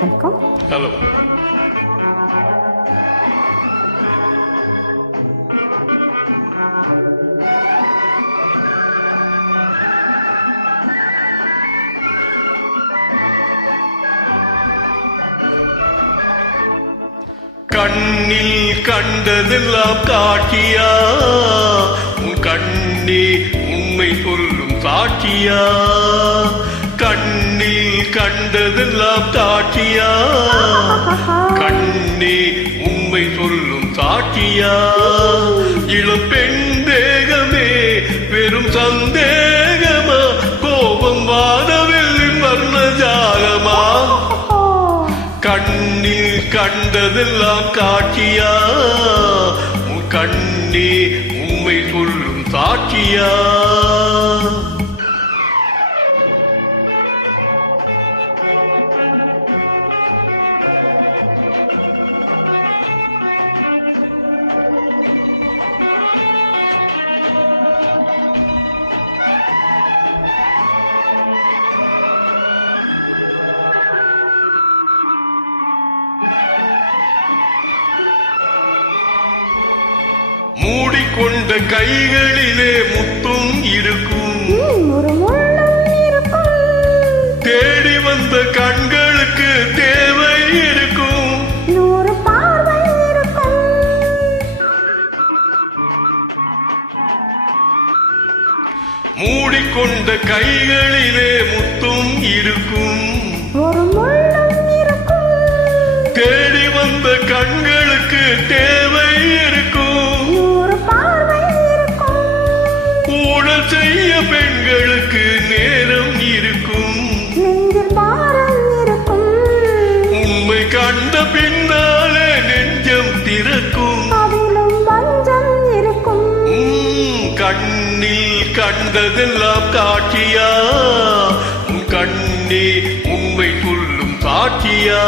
Welcome. Hello. கண்ணில் கண்டதெல்லாம் காட்சியா, உன் கண்ணே உண்மை சொல்லும் சாட்சியா. கண்ணில் கண்டதெல்லாம் காட்சியா, கண்ணே உண்மை சொல்லும் சாட்சியா. இளம் பெண் தேகமே வெறும் சந்தேகமா, கோபம் வானவில்லின் வர்ணஜாலமா. கண்ணில் கண்டதெல்லாம் காட்சியா, உன் கண்ணே உண்மை சொல்லும் சாட்சியா. மூடிக்கொண்ட கைகளிலே முத்தும் இருக்கும், ஒரு முள்ளும் இருக்கும். தேடி வந்த கண்களுக்கு தேவை இருக்கும், நூறு பார்வை இருக்கும். மூடிக்கொண்ட கைகளிலே முத்தும் இருக்கும், ஒரு முள்ளும் இருக்கும். தேடி வந்த கண்களுக்கு தேவை இருக்கும், நூறு பார்வை இருக்கும். ஊழல் செய்ய பெண்களுக்கு நேரம் இருக்கும், நெஞ்சில் பாரம் இருக்கும். உண்மை கண்ட பின்னாலே நெஞ்சம் திறக்கும், அதிலும் வஞ்சம் இருக்கும். கண்ணில் கண்டதெல்லாம் காட்சியா, உன் கண்ணே உண்மை சொல்லும் சாட்சியா.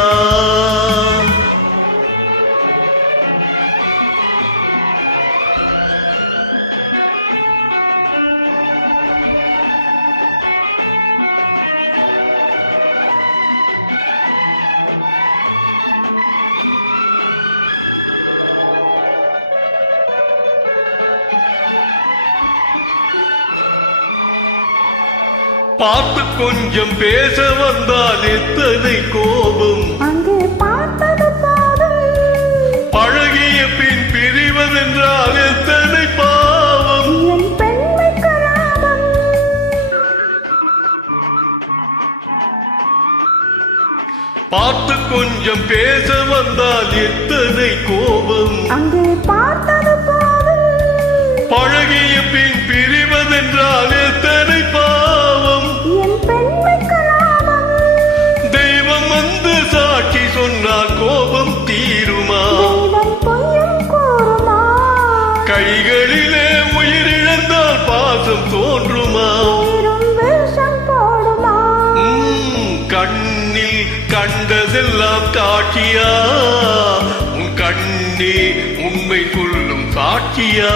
பார்த்து கொஞ்சம் பேச வந்தால் எத்தனை கோபம், அங்கே பார்த்தது போதும். பழகிய பின் பிரிவதென்றால் எத்தனை பாவம். என் பெண்மைக்கு லாபம். பார்த்து கொஞ்சம் பேச வந்தால் எத்தனை கோபம், அங்கே பார்த்தது போதும். பழகிய பின் பிரிவதென்றால் எத்தனை பாவம். என் பெண்மைக்கு லாபம். தெய்வம் வந்து சாட்சி சொன்னால் கோபம் தீருமா, தெய்வம் பொய்யும் கூறுமா. கைகளிலே உயிரிழந்தால் பாசம் தோன்றுமா. உயிரும் விஷம் போடுமா. கண்ணில் கண்டதெல்லாம் காட்சியா, உன் கண்ணே உண்மை சொல்லும் சாட்சியா.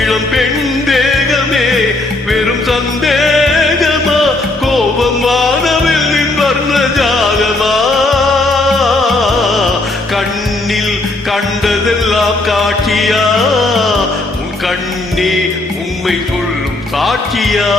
இளம் பெண் தேகமே வெறும் சந்தேகமா, கோபம் வானவில்லின் வர்ணஜாலமா. கண்ணில் கண்டதெல்லாம் காட்சியா, உன் கண்ணே உண்மை சொல்லும் சாட்சியா.